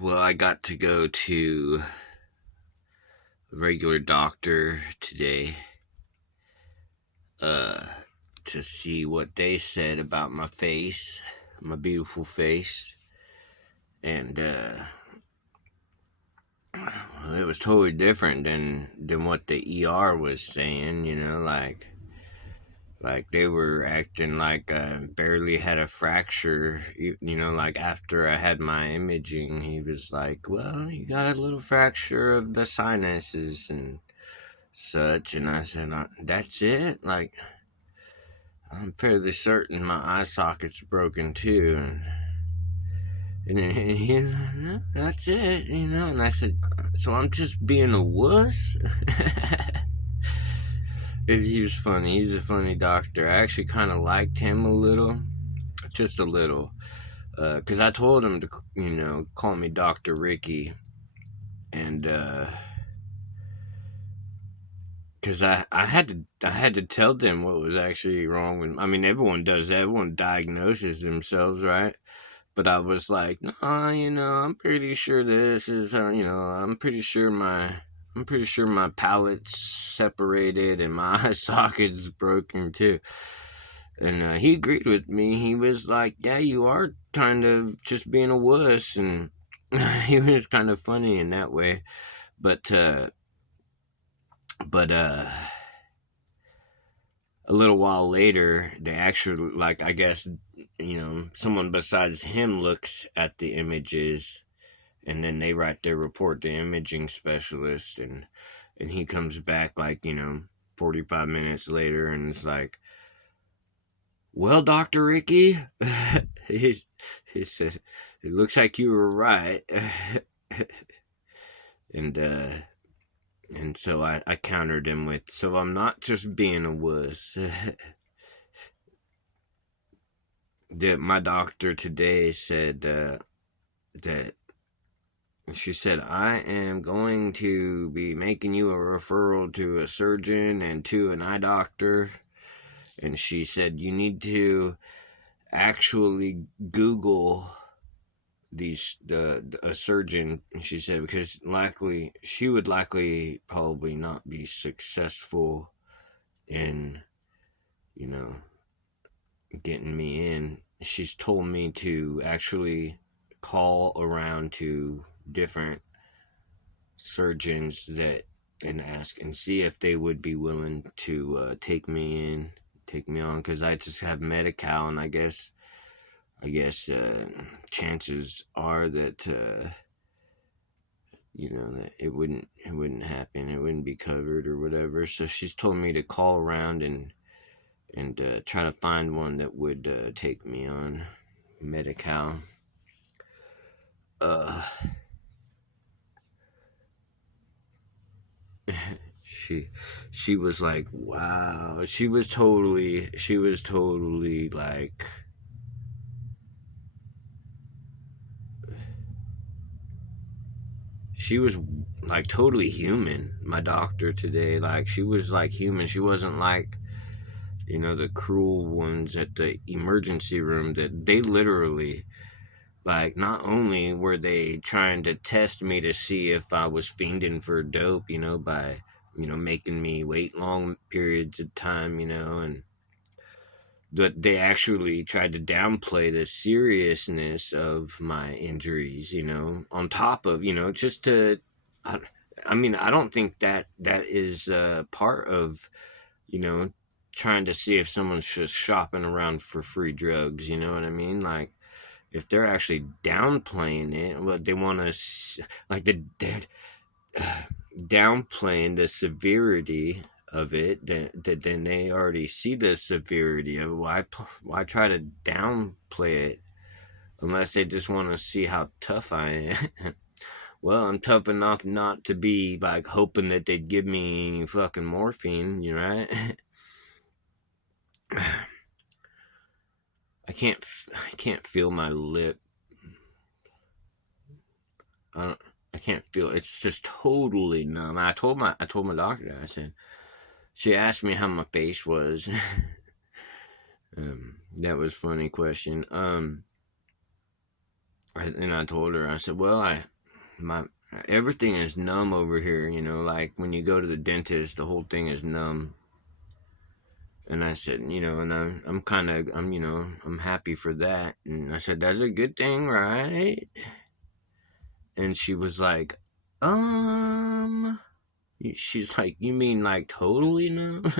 Well, I got to go to a regular doctor today uh, to see what they said about my face, my beautiful face. And it was totally different than what the ER was saying, like they were acting like I barely had a fracture. Like after I had my imaging, he was like, "Well, you got a little fracture of the sinuses and such." And I said, "That's it." Like I'm fairly certain my eye socket's broken too. And he's like, "No, that's it." And I said, "So I'm just being a wuss." He was funny. He's a funny doctor. I actually kind of liked him a little, just a little, because I told him to, call me Doctor Ricky, and because I had to tell them what was actually wrong with. I mean, everyone does that. Everyone diagnoses themselves, right? But I was like, no, I'm pretty sure this is, I'm pretty sure my palate's separated and my eye socket's broken too. And he agreed with me. He was like, yeah, you are kind of just being a wuss. And he was kind of funny in that way. But, uh, but a little while later, they actually, like, I guess, someone besides him looks at the images and then they write their report to imaging specialist, and he comes back like 45 minutes later and it's like, well, Dr. Ricky, he, he said, it looks like you were right. and and so I countered him with, so I'm not just being a wuss. My doctor today said that she said, I am going to be making you a referral to a surgeon and to an eye doctor. And she said, you need to actually Google a surgeon. And she said, because she would likely probably not be successful in, you know, getting me in. She's told me to actually call around to different surgeons that and ask and see if they would be willing to take me on, because I just have Medi-Cal, and I guess chances are that that it wouldn't happen, it wouldn't be covered or whatever. So she's told me to call around and try to find one that would take me on Medi-Cal. Uh, she she was like, wow. She was totally like, she was like totally human, my doctor today. Like, she was like human. She wasn't like, the cruel ones at the emergency room that they literally, like, not only were they trying to test me to see if I was fiending for dope, by making me wait long periods of time, and that they actually tried to downplay the seriousness of my injuries, on top of, just to, I, I mean, I don't think that is part of, you know, trying to see if someone's just shopping around for free drugs, you know what I mean? Like, if they're actually downplaying it, what they want to, like, they're downplaying the severity of it, then they already see the severity of it. Why try to downplay it unless they just want to see how tough I am? Well, I'm tough enough not to be like hoping that they'd give me any fucking morphine, you right? I can't feel my lip. I don't. I can't feel. It's just totally numb. I told my doctor that. I said, she asked me how my face was. That was a funny question. and I told her, I said, well, my everything is numb over here, like when you go to the dentist, the whole thing is numb. And I said, and I'm kind of, I'm happy for that. And I said, that's a good thing, right? And she was like, um, she's like, you mean like totally numb?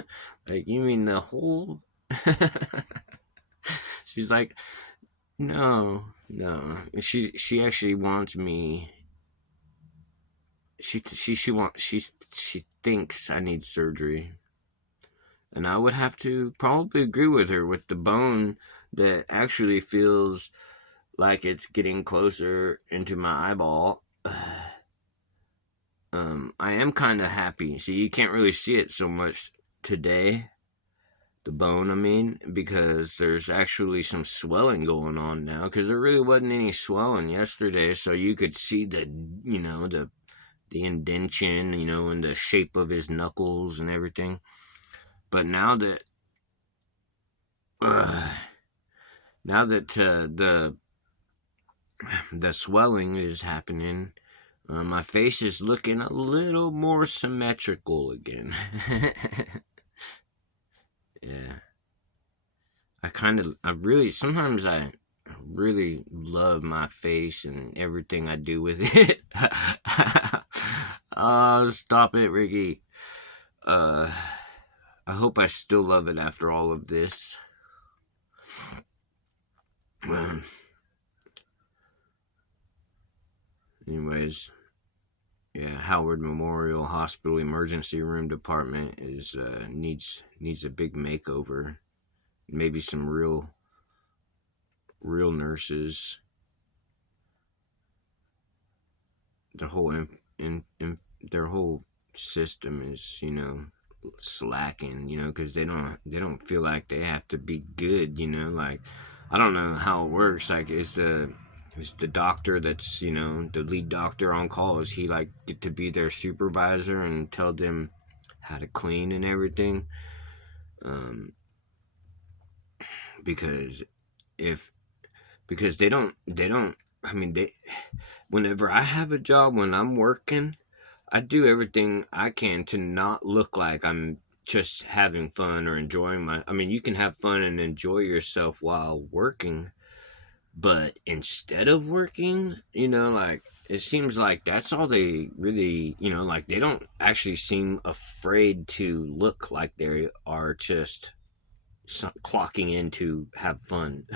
Like, you mean the whole? She's like, no, no. She actually wants me. She thinks I need surgery, and I would have to probably agree with her with the bone that actually feels like it's getting closer into my eyeball. I am kind of happy. See, you can't really see it so much today, the bone, I mean, because there's actually some swelling going on now, because there really wasn't any swelling yesterday, so you could see the indention, and the shape of his knuckles and everything. But uh, now that the swelling is happening, my face is looking a little more symmetrical again. Yeah, sometimes I really love my face and everything I do with it. Oh, stop it, Ricky. Uh, I hope I still love it after all of this. Anyways, yeah, Howard Memorial Hospital emergency room department is needs a big makeover. Maybe some real nurses. Their whole their whole system is slacking, because they don't feel like they have to be good, like I don't know how it works. Like, is the doctor that's the lead doctor on call, is he like get to be their supervisor and tell them how to clean and everything? um because if because they don't I mean, they whenever I have a job, when I'm working, I do everything I can to not look like I'm just having fun or enjoying I mean, you can have fun and enjoy yourself while working, but instead of working, like, it seems like that's all they really, like, they don't actually seem afraid to look like they are just clocking in to have fun.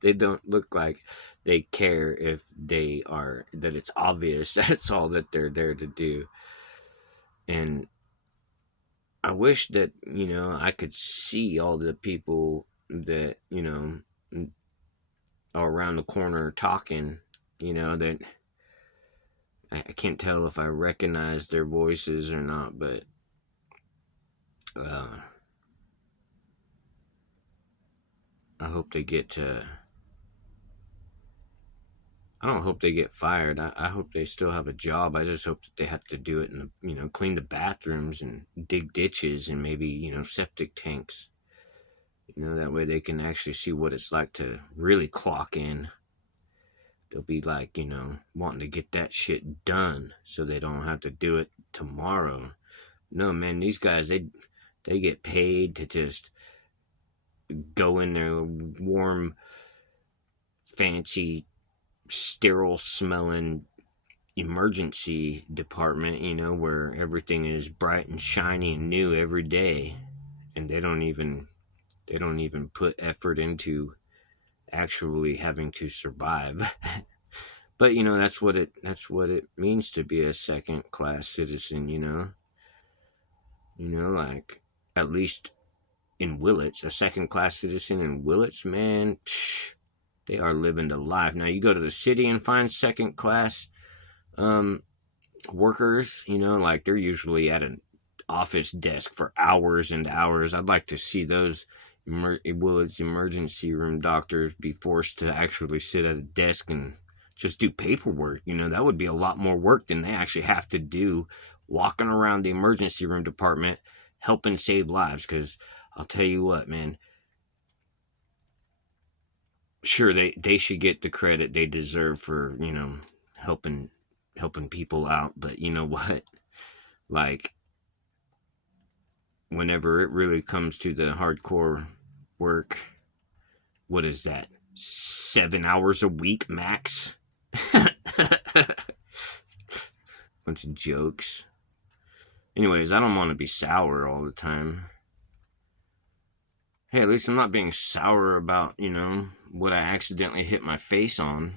They don't look like they care if they are, that it's obvious that's all that they're there to do. And I wish that I could see all the people that are around the corner talking, that I can't tell if I recognize their voices or not, but uh, I hope they get to I don't hope they get fired. I hope they still have a job. I just hope that they have to do it and clean the bathrooms and dig ditches and maybe septic tanks. That way they can actually see what it's like to really clock in. They'll be like wanting to get that shit done so they don't have to do it tomorrow. No, man, these guys, they get paid to just go in their warm, fancy, sterile smelling emergency department, where everything is bright and shiny and new every day, and they don't even put effort into actually having to survive. But that's what it means to be a second class citizen, like, at least in Willits, a second class citizen in Willits, man, they are living the life. Now you go to the city and find second class um workers, like, they're usually at an office desk for hours and hours. I'd like to see those Willits emergency room doctors be forced to actually sit at a desk and just do paperwork. That would be a lot more work than they actually have to do walking around the emergency room department helping save lives. Because I'll tell you what, man, sure, they should get the credit they deserve for, helping people out, but you know what? Like, whenever it really comes to the hardcore work, what is that? 7 hours a week max? Bunch of jokes. Anyways, I don't want to be sour all the time. Hey, at least I'm not being sour about, what I accidentally hit my face on.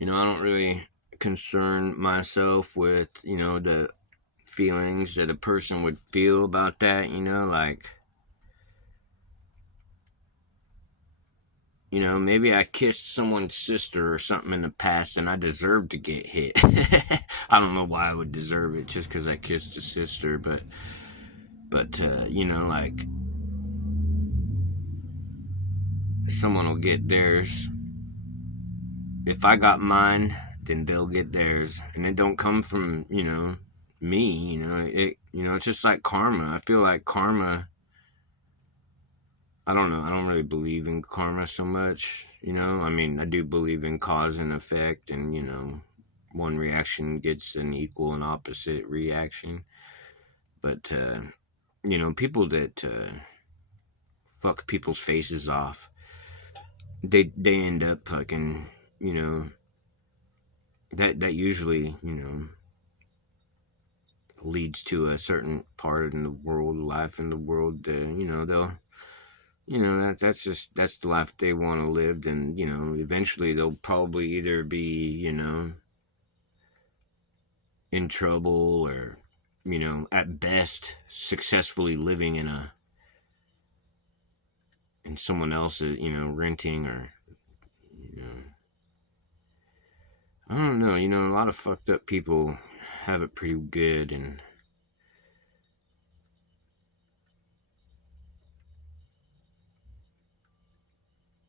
I don't really concern myself with, the feelings that a person would feel about that, like, maybe I kissed someone's sister or something in the past and I deserve to get hit. I don't know why I would deserve it just because I kissed a sister, but like, someone will get theirs. If I got mine, then they'll get theirs. And it don't come from, me, it's just like karma. I feel like karma, I don't know. I don't really believe in karma so much, I mean, I do believe in cause and effect, and, one reaction gets an equal and opposite reaction. But, people that fuck people's faces off, they end up fucking, that usually, leads to a certain part in the world, life in the world, they'll, that's the life they want to live. And, eventually they'll probably either be, in trouble, or, at best successfully living in someone else's, renting, or, you know, I don't know, a lot of fucked up people have it pretty good, and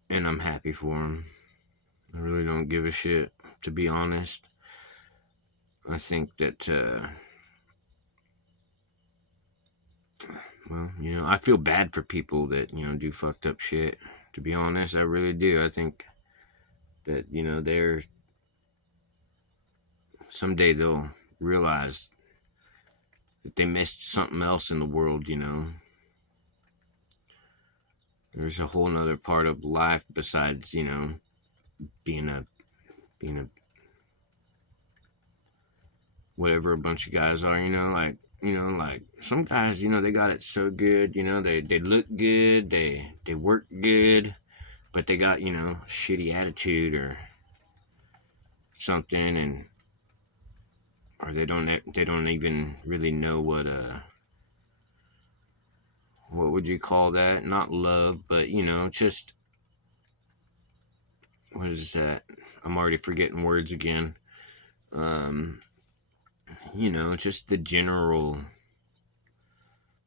I'm happy for them. I really don't give a shit, to be honest. I think that, well, I feel bad for people that, do fucked up shit. To be honest, I really do. I think that, they're, someday they'll realize that they missed something else in the world. There's a whole nother part of life besides, being a, being a, whatever a bunch of guys are, like some guys, they got it so good, they look good, they work good, but they got, shitty attitude or something, and or they don't even really know what would you call that? Not love, but just, what is that? I'm already forgetting words again. Um, just the general,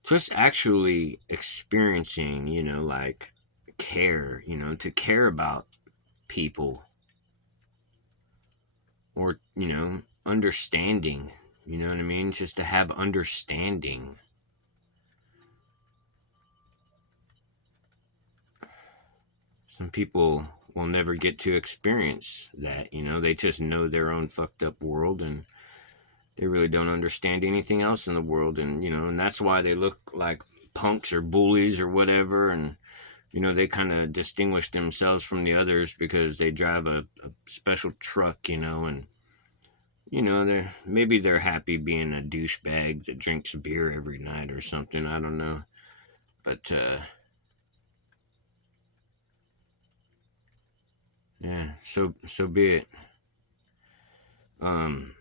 just actually experiencing, like, care, to care about people, or, understanding, you know what I mean? Just to have understanding. Some people will never get to experience that, they just know their own fucked up world, and they really don't understand anything else in the world, and that's why they look like punks or bullies or whatever, and they kind of distinguish themselves from the others because they drive a special truck, and they're happy being a douchebag that drinks beer every night or something. I don't know, but yeah, so be it. Um,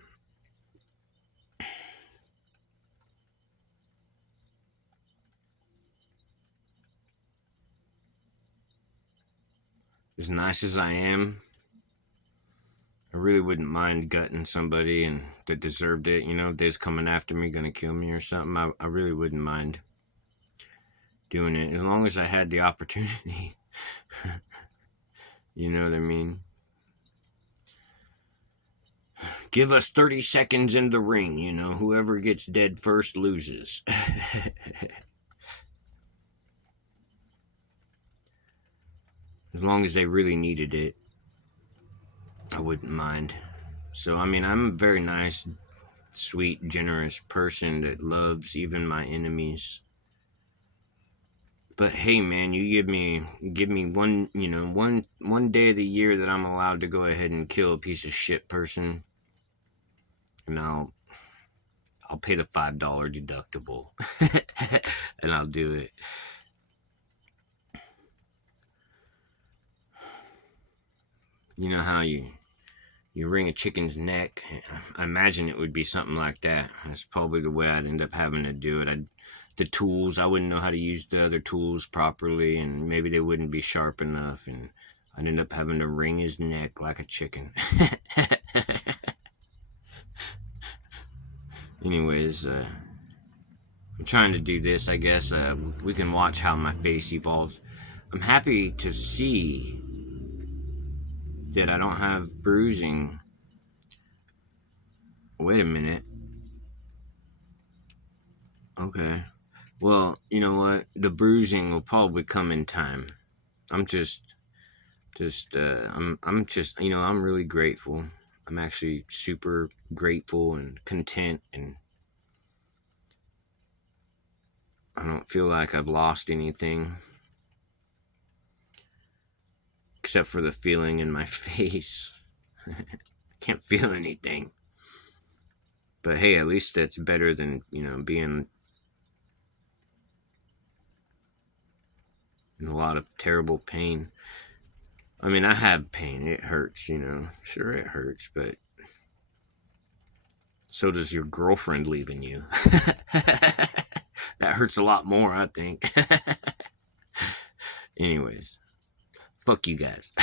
as nice as I am, I really wouldn't mind gutting somebody and that deserved it. If they's coming after me, gonna kill me or something, I really wouldn't mind doing it as long as I had the opportunity. You know what I mean? Give us 30 seconds in the ring, whoever gets dead first loses. As long as they really needed it, I wouldn't mind. So, I mean, I'm a very nice, sweet, generous person that loves even my enemies. But hey, man, you give me one, one day of the year that I'm allowed to go ahead and kill a piece of shit person, and I'll pay the $5 deductible, and I'll do it. You know how you wring a chicken's neck? I imagine it would be something like that. That's probably the way I'd end up having to do it. The tools, I wouldn't know how to use the other tools properly, and maybe they wouldn't be sharp enough, and I'd end up having to wring his neck like a chicken. Anyways, I'm trying to do this, I guess. We can watch how my face evolves. I'm happy to see that I don't have bruising. Wait a minute. Okay. Well, you know what? The bruising will probably come in time. I'm I'm just, I'm really grateful. I'm actually super grateful and content, and I don't feel like I've lost anything except for the feeling in my face. I can't feel anything. But hey, at least that's better than, being in a lot of terrible pain. I mean, I have pain. It hurts, Sure, it hurts, but so does your girlfriend leaving you. That hurts a lot more, I think. Anyways, fuck you guys.